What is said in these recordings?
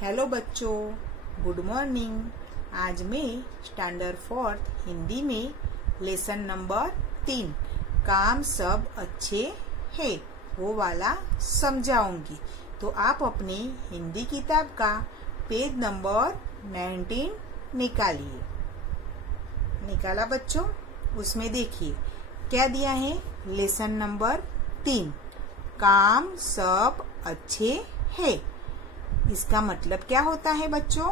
Hello बच्चों, good morning. आज मैं स्टैंडर्ड 4 हिंदी में लेसन नंबर 3 काम सब अच्छे है वो वाला समझाऊंगी। तो आप अपनी हिंदी किताब का पेज नंबर 19 निकालिए। निकाला बच्चों? उसमें देखिए क्या दिया है। लेसन नंबर 3 काम सब अच्छे है। इसका मतलब क्या होता है बच्चों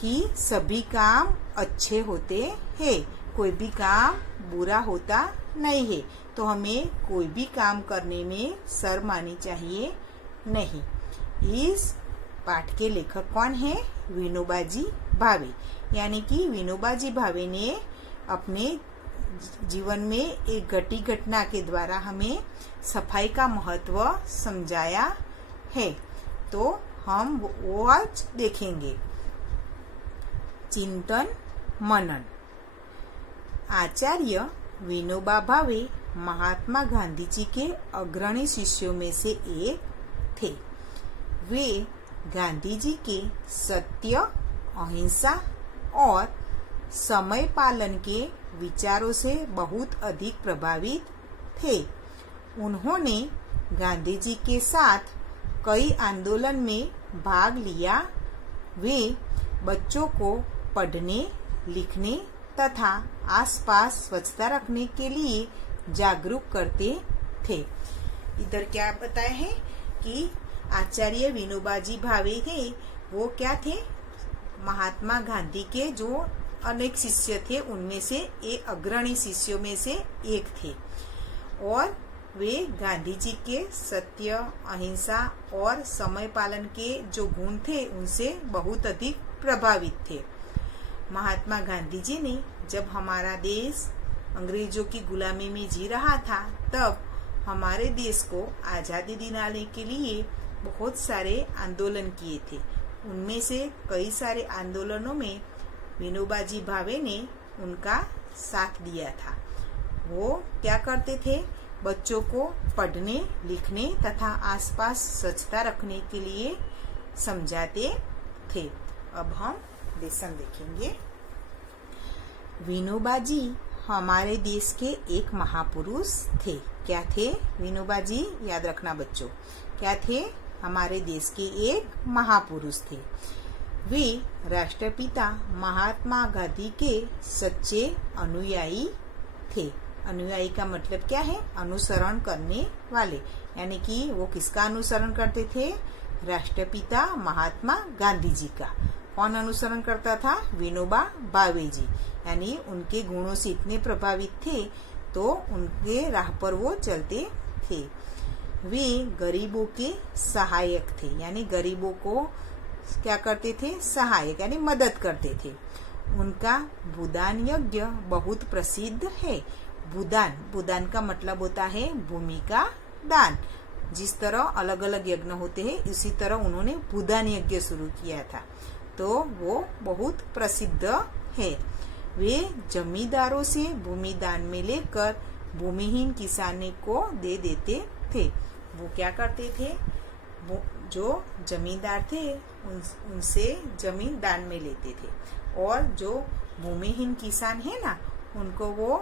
कि सभी काम अच्छे होते हैं, कोई भी काम बुरा होता नहीं है। तो हमें कोई भी काम करने में शर्म आनी चाहिए नहीं। इस पाठ के लेखक कौन है? विनोबाजी भावे। यानी कि विनोबाजी भावे ने अपने जीवन में एक घटी घटना के द्वारा हमें सफाई का महत्व समझाया है। तो हम वो आज देखेंगे। चिंतन मनन। आचार्य विनोबा भावे महात्मा गांधी जी के अग्रणी शिष्यों में से एक थे। वे गांधी जी के सत्य, अहिंसा और समय पालन के विचारों से बहुत अधिक प्रभावित थे। उन्होंने गांधी जी के साथ कई आंदोलन में भाग लिया। वे बच्चों को पढ़ने, लिखने तथा आसपास स्वच्छता रखने के लिए जागरूक करते थे। इधर क्या बताया है कि आचार्य विनोबाजी भावे थे, वो क्या थे? महात्मा गांधी के जो अनेक शिष्य थे उनमें से एक अग्रणी शिष्यों में से एक थे। और वे गांधी जी के सत्य, अहिंसा और समय पालन के जो गुण थे उनसे बहुत अधिक प्रभावित थे। महात्मा गांधी जी ने जब हमारा देश अंग्रेजों की गुलामी में जी रहा था, तब हमारे देश को आजादी दिलाने के लिए बहुत सारे आंदोलन किए थे। उनमें से कई सारे आंदोलनों में विनोबाजी भावे ने उनका साथ दिया था। वो क्या करते थे? बच्चों को पढ़ने, लिखने तथा आसपास स्वच्छता रखने के लिए समझाते थे। अब हम लेसन देखेंगे। विनोबाजी हमारे देश के एक महापुरुष थे। क्या थे विनोबाजी? याद रखना बच्चों, क्या थे? हमारे देश के एक महापुरुष थे। वे राष्ट्रपिता महात्मा गांधी के सच्चे अनुयायी थे। अनुयायी का मतलब क्या है? अनुसरण करने वाले। यानी कि वो किसका अनुसरण करते थे? राष्ट्रपिता महात्मा गांधी जी का। कौन अनुसरण करता था? विनोबा भावे जी। यानी उनके गुणों से इतने प्रभावित थे तो उनके राह पर वो चलते थे। वे गरीबों के सहायक थे। यानी गरीबों को क्या करते थे? सहायक यानी मदद करते थे। उनका भूदान यज्ञ बहुत प्रसिद्ध है। भूदान का मतलब होता है भूमि का दान। जिस तरह अलग अलग यज्ञ होते हैं, इसी तरह उन्होंने भूदान यज्ञ शुरू किया था, तो वो बहुत प्रसिद्ध है। वे जमींदारों से भूमि दान में लेकर भूमिहीन किसानों को दे देते थे। वो क्या करते थे? वो जो जमींदार थे उनसे जमीन दान में लेते थे, और जो भूमिहीन किसान है ना, उनको वो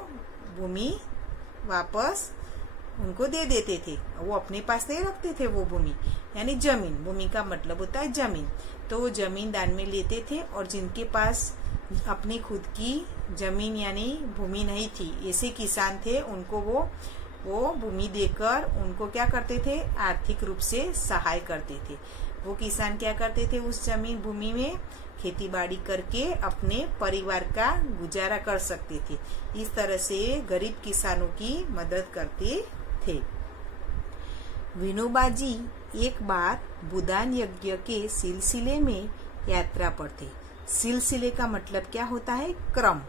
भूमि वापस उनको दे देते थे। वो अपने पास नहीं रखते थे वो भूमि, यानी जमीन। भूमि का मतलब होता है जमीन। तो वो जमीन दान में लेते थे, और जिनके पास अपनी खुद की जमीन यानी भूमि नहीं थी, ऐसे किसान थे, उनको वो भूमि देकर उनको क्या करते थे? आर्थिक रूप से सहाय करते थे। वो किसान क्या करते थे? उस जमीन भूमि में खेती बाड़ी करके अपने परिवार का गुजारा कर सकते थे। इस तरह से गरीब किसानों की मदद करते थे। विनोबाजी एक बार भूदान यज्ञ के सिलसिले में यात्रा पर थे। सिलसिले का मतलब क्या होता है? क्रम।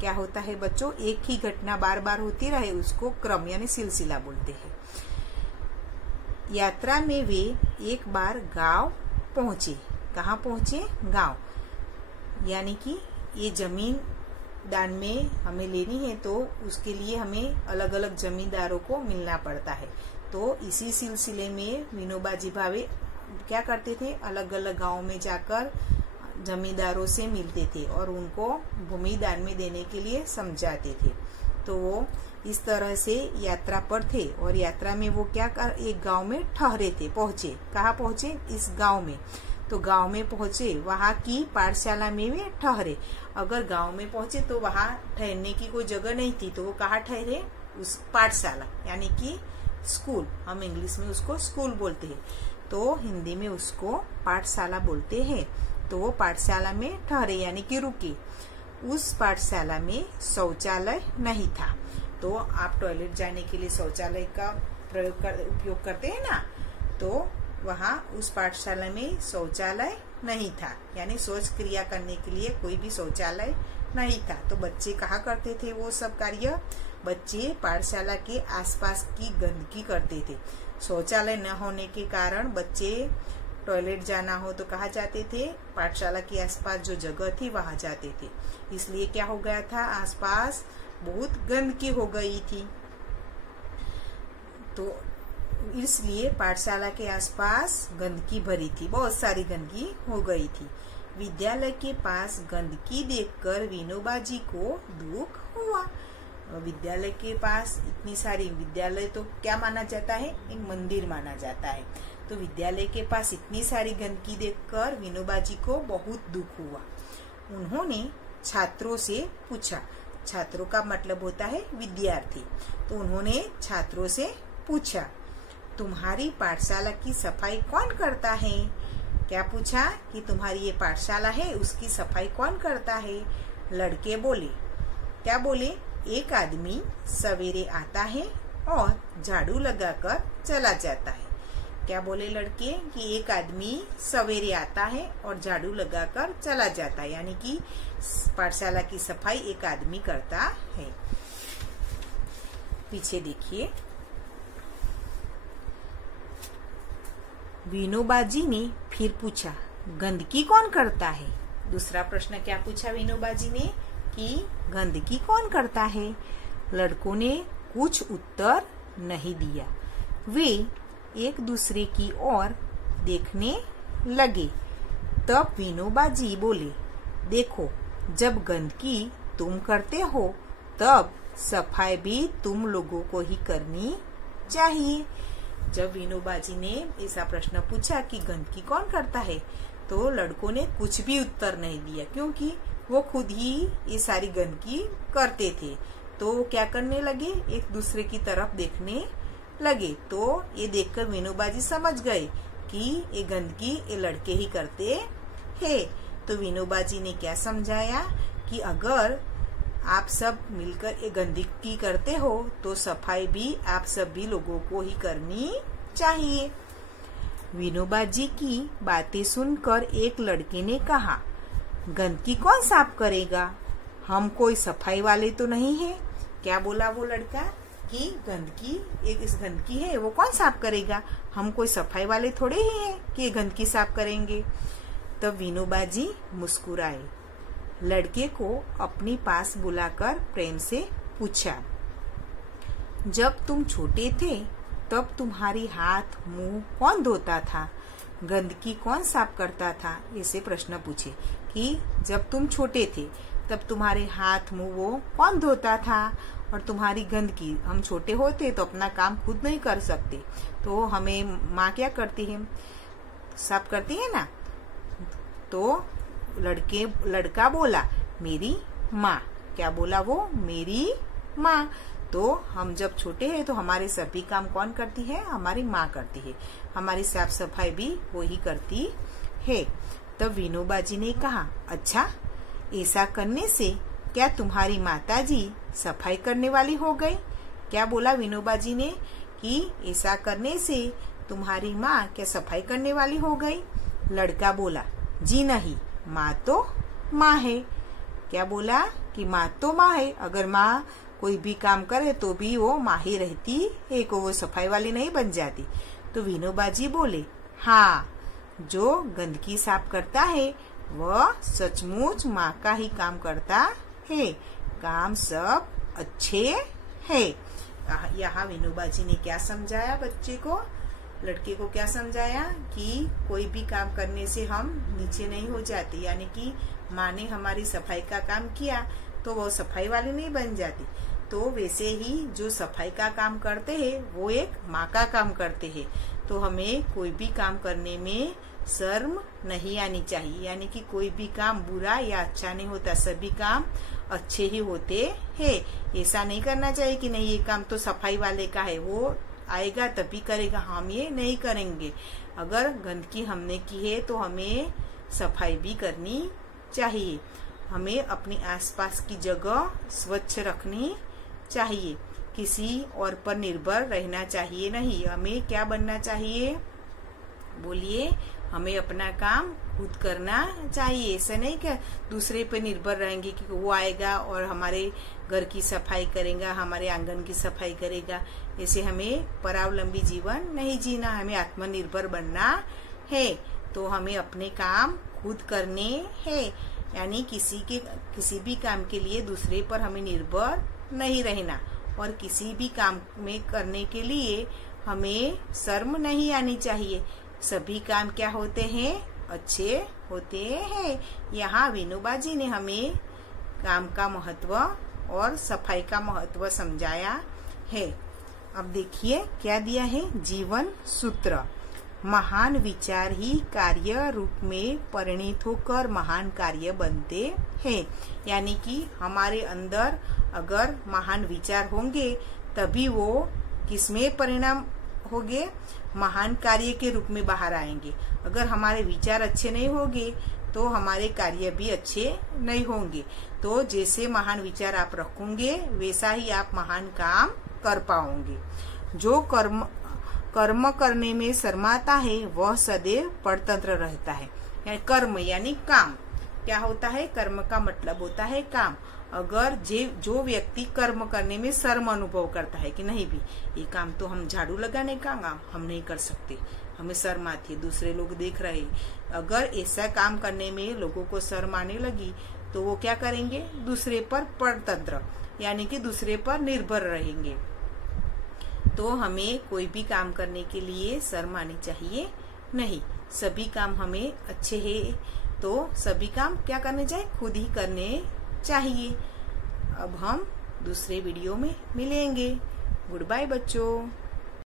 क्या होता है बच्चों? एक ही घटना बार बार होती रहे उसको क्रम यानी सिलसिला बोलते हैं। यात्रा में वे एक बार गांव पहुंचे। कहाँ पहुंचे? गांव। यानी कि ये जमीन दान में हमें लेनी है, तो उसके लिए हमें अलग अलग जमींदारों को मिलना पड़ता है। तो इसी सिलसिले में विनोबाजी भावे क्या करते थे, अलग अलग गांव में जाकर जमींदारों से मिलते थे और उनको भूमि दान में देने के लिए समझाते थे। तो वो इस तरह से यात्रा पर थे और यात्रा में वो एक गांव में ठहरे थे, पहुंचे। कहाँ पहुंचे? इस गांव में। तो गांव में पहुंचे, वहां की पाठशाला में वे ठहरे। अगर गांव में पहुंचे तो वहां ठहरने की कोई जगह नहीं थी, तो वो कहाँ ठहरे? उस पाठशाला, यानी कि स्कूल। हम इंग्लिश में उसको स्कूल बोलते हैं, तो हिंदी में उसको पाठशाला बोलते हैं। तो वो पाठशाला में ठहरे, यानी कि रुके। उस पाठशाला में शौचालय नहीं था। तो आप टॉयलेट जाने के लिए शौचालय का उपयोग करते हैं ना, तो वहाँ उस पाठशाला में शौचालय नहीं था, यानी शौच क्रिया करने के लिए कोई भी शौचालय नहीं था। तो बच्चे कहाँ करते थे वो सब कार्य? बच्चे पाठशाला के आसपास की गंदगी करते थे। शौचालय न होने के कारण बच्चे टॉयलेट जाना हो तो कहाँ जाते थे? पाठशाला के आसपास जो जगह थी वहां जाते थे। इसलिए क्या हो गया था? आसपास बहुत गंदगी हो गई थी। तो इसलिए पाठशाला के आसपास गंदगी भरी थी, बहुत सारी गंदगी हो गई थी। विद्यालय के पास गंदगी देखकर विनोबा जी को दुख हुआ। विद्यालय के पास इतनी सारी, विद्यालय तो क्या माना जाता है? एक मंदिर माना जाता है। तो विद्यालय के पास इतनी सारी गंदगी देखकर विनोबा जी को बहुत दुख हुआ। उन्होंने छात्रों से पूछा, छात्रों का मतलब होता है विद्यार्थी। तो उन्होंने छात्रों से पूछा, तुम्हारी पाठशाला की सफाई कौन करता है? क्या पूछा? कि तुम्हारी ये पाठशाला है, उसकी सफाई कौन करता है? लड़के बोले, क्या बोले? एक आदमी सवेरे आता है और झाड़ू लगाकर चला जाता है। क्या बोले लड़के? कि एक आदमी सवेरे आता है और झाड़ू लगाकर चला जाता है, यानी कि पाठशाला की सफाई एक आदमी करता है। पीछे देखिए, विनोबा जी ने फिर पूछा, गंदगी कौन करता है? दूसरा प्रश्न क्या पूछा विनोबा जी ने? कि गंदगी कौन करता है? लड़कों ने कुछ उत्तर नहीं दिया। वे एक दूसरे की ओर देखने लगे। तब विनोबा जी बोले, देखो, जब गंदगी तुम करते हो तब सफाई भी तुम लोगों को ही करनी चाहिए। जब विनोबा जी ने ऐसा प्रश्न पूछा कि गंदगी कौन करता है, तो लड़कों ने कुछ भी उत्तर नहीं दिया, क्योंकि वो खुद ही ये सारी गंदगी करते थे। तो वो क्या करने लगे? एक दूसरे की तरफ देखने लगे। तो ये देखकर विनोबा जी समझ गए कि ये गंदगी ये लड़के ही करते हैं। तो विनोबा जी ने क्या समझाया कि अगर आप सब मिलकर ये गंदगी करते हो तो सफाई भी आप सभी लोगों को ही करनी चाहिए। विनोबा जी की बातें सुनकर एक लड़के ने कहा, गंदगी कौन साफ करेगा? हम कोई सफाई वाले तो नहीं है। क्या बोला वो लड़का? कि गंदगी, एक इस गंदगी है वो कौन साफ करेगा? हम कोई सफाई वाले थोड़े ही हैं कि गंदगी साफ करेंगे। तब विनोबा जी मुस्कुराए, लड़के को अपनी पास बुलाकर प्रेम से पूछा, जब तुम छोटे थे तब तुम्हारी हाथ मुंह कौन धोता था? गंदगी कौन साफ करता था? ऐसे प्रश्न पूछे कि जब तुम छोटे थे तब तुम्हारे हाथ मुंह वो कौन धोता था? और तुम्हारी गंदगी, हम छोटे होते तो अपना काम खुद नहीं कर सकते, तो हमें माँ क्या करती है? साफ करती है ना। तो लड़का बोला, मेरी माँ। क्या बोला वो? मेरी माँ। तो हम जब छोटे हैं तो हमारे सभी काम कौन करती है? हमारी माँ करती है। हमारी साफ सफाई भी वो ही करती है। तब विनोबा जी ने कहा, अच्छा, ऐसा करने से क्या तुम्हारी माताजी सफाई करने वाली हो गई? क्या बोला विनोबा जी ने? कि ऐसा करने से तुम्हारी माँ क्या सफाई करने वाली हो गई? लड़का बोला, जी नहीं, माँ तो माँ है। क्या बोला? कि माँ तो माँ है, अगर माँ कोई भी काम करे तो भी वो माँ ही रहती है, को वो सफाई वाली नहीं बन जाती। तो विनोबा जी बोले, हाँ, जो गंदगी साफ करता है वह सचमुच माँ का ही काम करता है। काम सब अच्छे है। यहाँ विनोबा जी ने क्या समझाया बच्चे को? लड़के को क्या समझाया कि कोई भी काम करने से हम नीचे नहीं हो जाते, यानी कि माँ ने हमारी सफाई का काम किया तो वो सफाई वाली नहीं बन जाती। तो वैसे ही जो सफाई का काम करते हैं वो एक माँ का काम करते हैं। तो हमें कोई भी काम करने में शर्म नहीं आनी चाहिए, यानी कि कोई भी काम बुरा या अच्छा नहीं होता, सभी काम अच्छे ही होते हैं। ऐसा नहीं करना चाहिए कि नहीं ये काम तो सफाई वाले का है, वो आएगा तभी करेगा, हम ये नहीं करेंगे। अगर गंदगी हमने की है तो हमें सफाई भी करनी चाहिए। हमें अपनी आसपास की जगह स्वच्छ रखनी चाहिए, किसी और पर निर्भर रहना चाहिए नहीं। हमें क्या बनना चाहिए, बोलिए? हमें अपना काम खुद करना चाहिए। ऐसा नहीं कि दूसरे पे निर्भर रहेंगे कि वो आएगा और हमारे घर की सफाई करेगा, हमारे आंगन की सफाई करेगा। ऐसे हमें परावलंबी जीवन नहीं जीना, हमें आत्मनिर्भर बनना है। तो हमें अपने काम खुद करने हैं, यानी किसी भी काम के लिए दूसरे पर हमें निर्भर नहीं रहना। और किसी भी काम में करने के लिए हमें शर्म नहीं आनी चाहिए। सभी काम क्या होते हैं, अच्छे होते हैं। यहाँ विनोबा जी ने हमें काम का महत्व और सफाई का महत्व समझाया है। अब देखिए क्या दिया है, जीवन सूत्र। महान विचार ही कार्य रूप में परिणित होकर महान कार्य बनते हैं। यानी कि हमारे अंदर अगर महान विचार होंगे तभी वो किसमें परिणाम होंगे, महान कार्य के रूप में बाहर आएंगे। अगर हमारे विचार अच्छे नहीं होंगे तो हमारे कार्य भी अच्छे नहीं होंगे। तो जैसे महान विचार आप रखोगे वैसा ही आप महान काम कर पाओगे। जो कर्म करने में शर्माता है वह सदैव परतंत्र रहता है। यानी कर्म यानी काम क्या होता है, कर्म का मतलब होता है काम। अगर जो व्यक्ति कर्म करने में शर्म अनुभव करता है कि नहीं भी ये काम तो हम झाड़ू लगाने का काम हम नहीं कर सकते, हमें शर्म आती है, दूसरे लोग देख रहे, अगर ऐसा काम करने में लोगों को शर्म आने लगी तो वो क्या करेंगे, दूसरे पर परतंत्र यानी कि दूसरे पर निर्भर रहेंगे। तो हमें कोई भी काम करने के लिए शर्म आनी चाहिए नहीं। सभी काम हमें अच्छे हैं तो सभी काम क्या करने चाहिए, खुद ही करने चाहिए। अब हम दूसरे वीडियो में मिलेंगे। गुड बाय बच्चों।